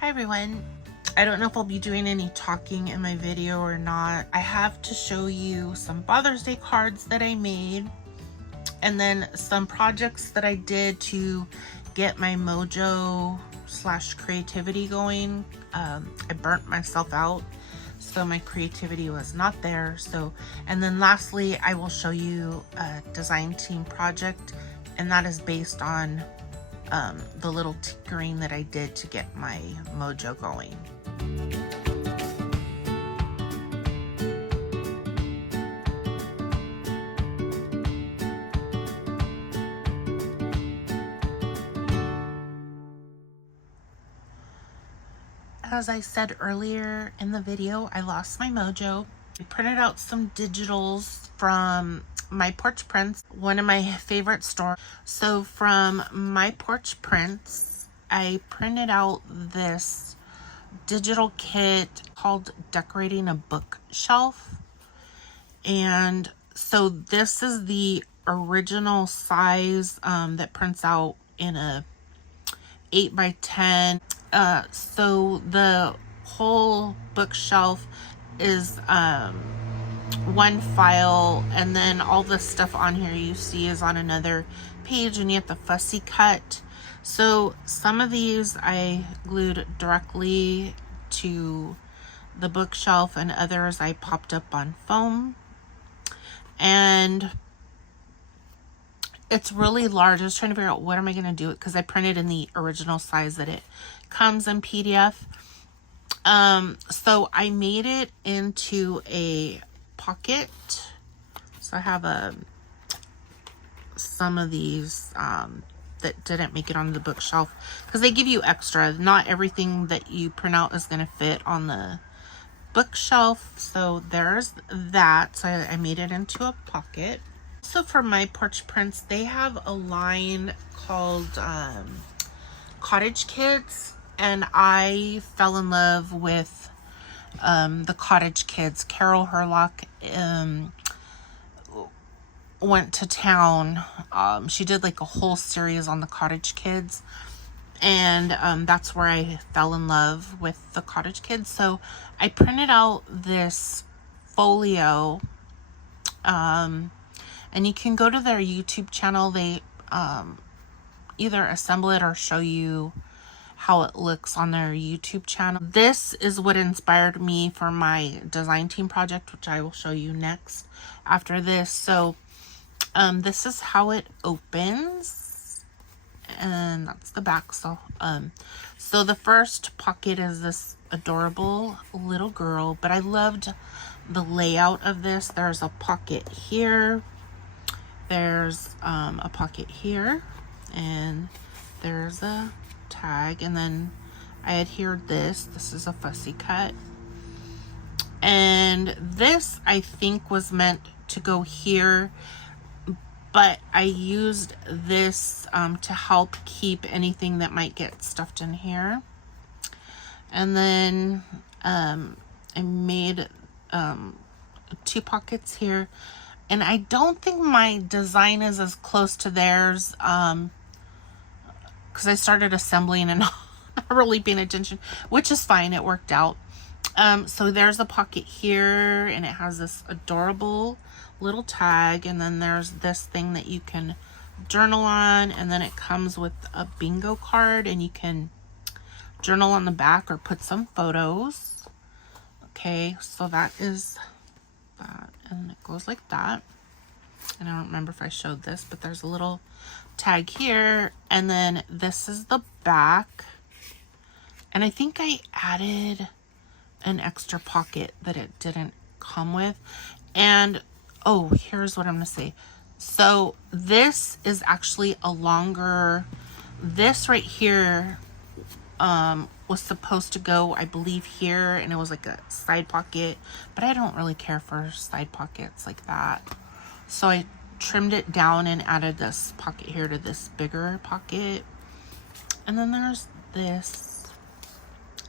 Hi everyone. I don't know if I'll be doing any talking in my video or not. I have to show you some Father's Day cards that I made and then some projects that I did to get my mojo / creativity going. I burnt myself out, so my creativity was not there. And then lastly, I will show you a design team project, and that is based on the little tinkering that I did to get my mojo going. As I said earlier in the video, I lost my mojo. I printed out some digitals from My Porch Prints, one of my favorite stores. So from My Porch Prints, I printed out this digital kit called Decorating a Bookshelf. And so this is the original size that prints out in a 8x10. So the whole bookshelf is one file, and then all the stuff on here you see is on another page, and you have to fussy cut. So some of these I glued directly to the bookshelf, and others I popped up on foam. And it's really large. I was trying to figure out what am I going to do it, because I printed in the original size that it comes in PDF. So I made it into a pocket. So I have some of these that didn't make it onto the bookshelf, because they give you extra. Not everything that you print out is going to fit on the bookshelf. So there's that. So I made it into a pocket. So for My Porch Prints, they have a line called Cottage Kids, and I fell in love with the Cottage Kids. Carol Herlock went to town. She did like a whole series on the Cottage Kids, and that's where I fell in love with the Cottage Kids. So I printed out this folio, and you can go to their YouTube channel. They either assemble it or show you how it looks on their YouTube channel. This is what inspired me for my design team project, which I will show you next after this. So this is how it opens, and that's the back. So the first pocket is this adorable little girl, but I loved the layout of this. There's a pocket here, there's a pocket here, and there's a tag, and then I adhered this. This is a fussy cut, and this I think was meant to go here, but I used this to help keep anything that might get stuffed in here. And then I made 2 pockets here, and I don't think my design is as close to theirs because I started assembling and not really paying attention, which is fine. It worked out. So there's a pocket here, and it has this adorable little tag, and then there's this thing that you can journal on, and then it comes with a bingo card, and you can journal on the back or put some photos. Okay, so that is that, and it goes like that. And I don't remember if I showed this, but there's a little tag here, and then this is the back, and I think I added an extra pocket that it didn't come with. And oh, here's what I'm gonna say. So this is actually a longer, this right here was supposed to go, I believe, here, and it was like a side pocket, but I don't really care for side pockets like that. So I trimmed it down and added this pocket here to this bigger pocket. And then there's this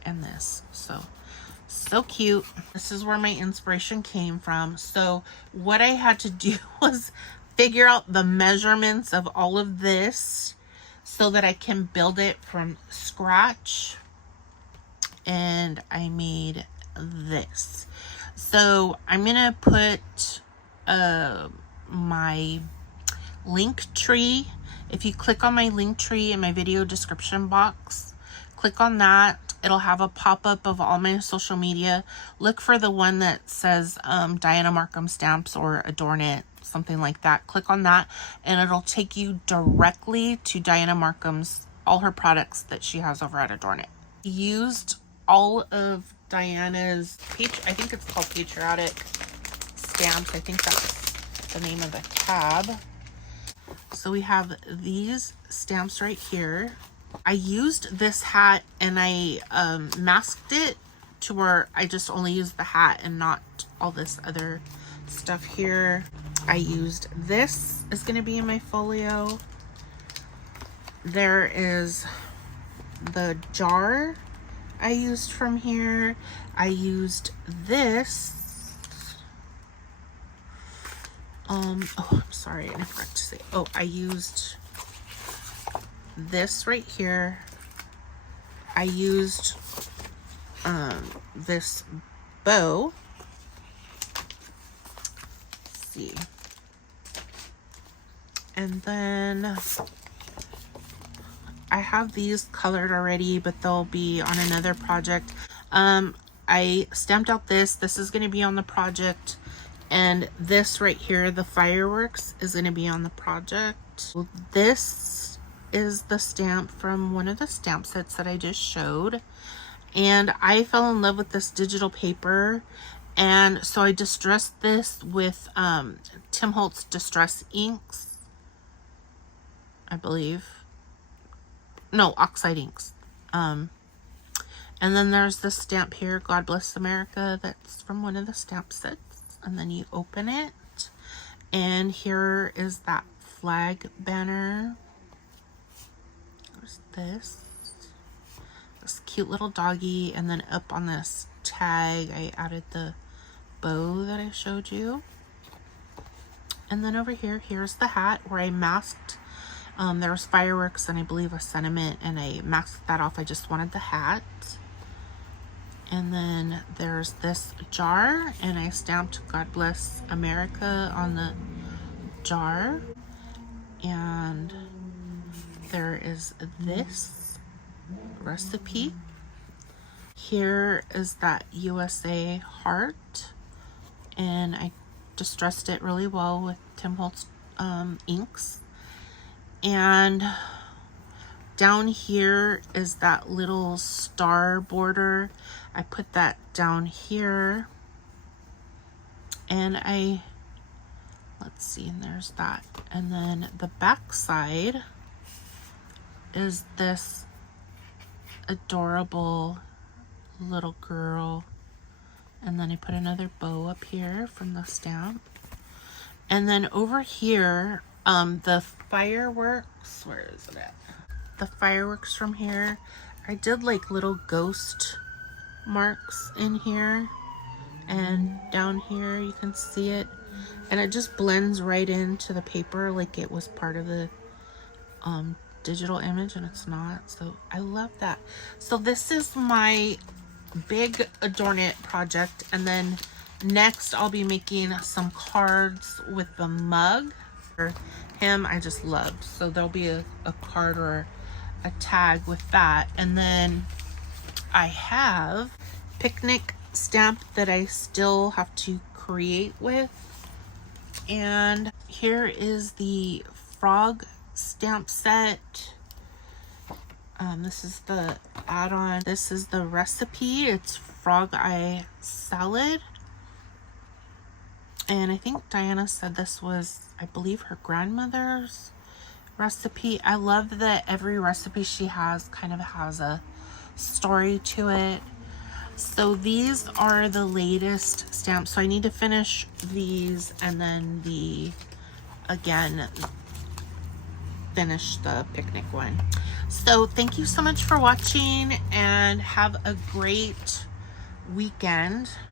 and this. So cute. This is where my inspiration came from. So what I had to do was figure out the measurements of all of this so that I can build it from scratch. and I made this. So I'm gonna put my link tree. If you click on my link tree in my video description box, click on that. It'll have a pop-up of all my social media. Look for the one that says Dianna Marcum Stamps or Adorn It, something like that. Click on that and it'll take you directly to Dianna Marcum's, all her products that she has over at Adorn It. Used all of Diana's, I think it's called Patriotic Stamps. I think that's the name of the tab. So we have these stamps right here. I used this hat and I masked it to where I just only used the hat and not all this other stuff here. I used this is going to be in my folio. There is the jar I used from here. I used this. Oh, I'm sorry, I forgot to say. Oh, I used this right here. I used this bow. Let's see. And then I have these colored already, but they'll be on another project. I stamped out this. This is going to be on the project. And this right here, the fireworks, is going to be on the project. This is the stamp from one of the stamp sets that I just showed. And I fell in love with this digital paper. And so I distressed this with Tim Holtz Distress inks, I believe. No, oxide inks. And then there's this stamp here, God Bless America, that's from one of the stamp sets. And then you open it, and here is that flag banner. There's this cute little doggy, and then up on this tag I added the bow that I showed you. And then over here, here's the hat where I masked. There was fireworks and I believe a sentiment, and I masked that off. I just wanted the hat. And then there's this jar, and I stamped God Bless America on the jar. And there is this recipe. Here is that USA heart, and I distressed it really well with Tim Holtz inks. And down here is that little star border. I put that down here, and let's see, and there's that. And then the back side is this adorable little girl, and then I put another bow up here from the stamp. And then over here, the fireworks, where is it at? The fireworks from here, I did like little ghost marks in here, and down here you can see it, and it just blends right into the paper like it was part of the digital image, and it's not. So I love that. So this is my big Adorn It project, and then next I'll be making some cards with the mug. For him, I just loved, so there'll be a card or a tag with that. And then I have picnic stamp that I still have to create with. And here is the frog stamp set. This is the add-on. This is the recipe. It's frog eye salad. And I think Diana said this was, I believe, her grandmother's recipe. I love that every recipe she has kind of has a story to it. So these are the latest stamps. So I need to finish these, and then again, finish the picnic one. So thank you so much for watching, and have a great weekend.